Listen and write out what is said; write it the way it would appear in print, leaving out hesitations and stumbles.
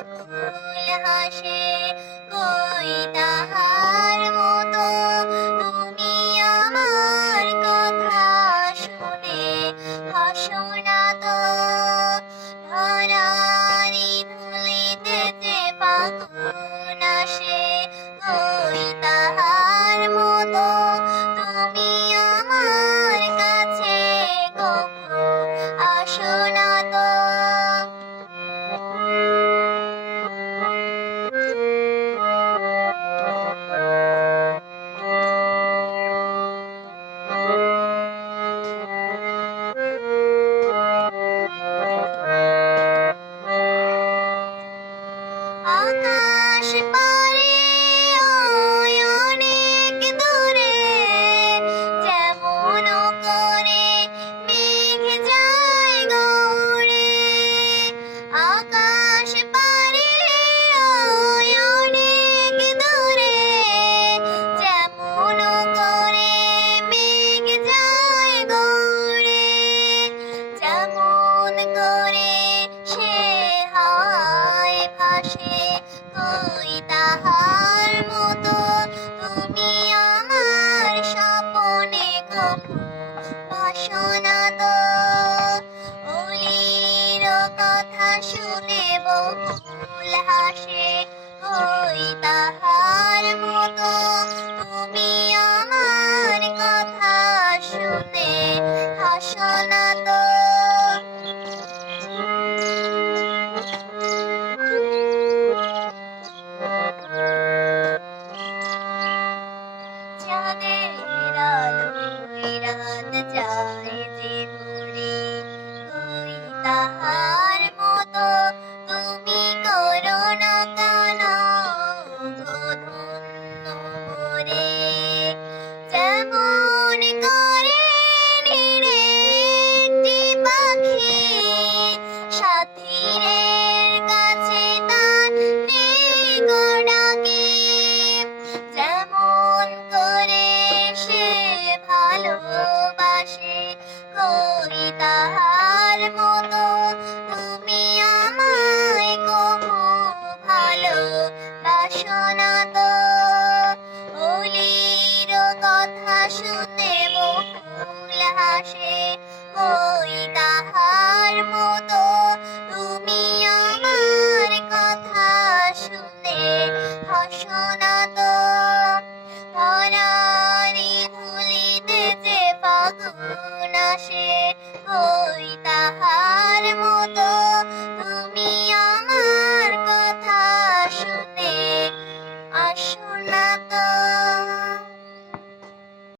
বকুল হাসে, কই তাহার মতো তুমি আমার কথা শুনে হাসো না তো। ধরারি ধুলিতে যে ফাগুন আসে, কই তাহার মতো তুমি আমার কাছে কখনো আসো না তো। আকাশ পারে ওই অনেক দূরে, যেমন করে মেঘ যায় গৌড়ে। আকাশ পারে ওই অনেক দূরে, যেমন করে মেঘ যায় গৌড়ে। যেমন করে সে হাওয়ায় ভাসে, কই তাহার মতো তুমি আমার স্বপনে কখনো ভাসো না তো। অলির কথা শুনে বকুল হাসে, কই তাহার মতো তুমি আমার কথা শুনে হাসো না।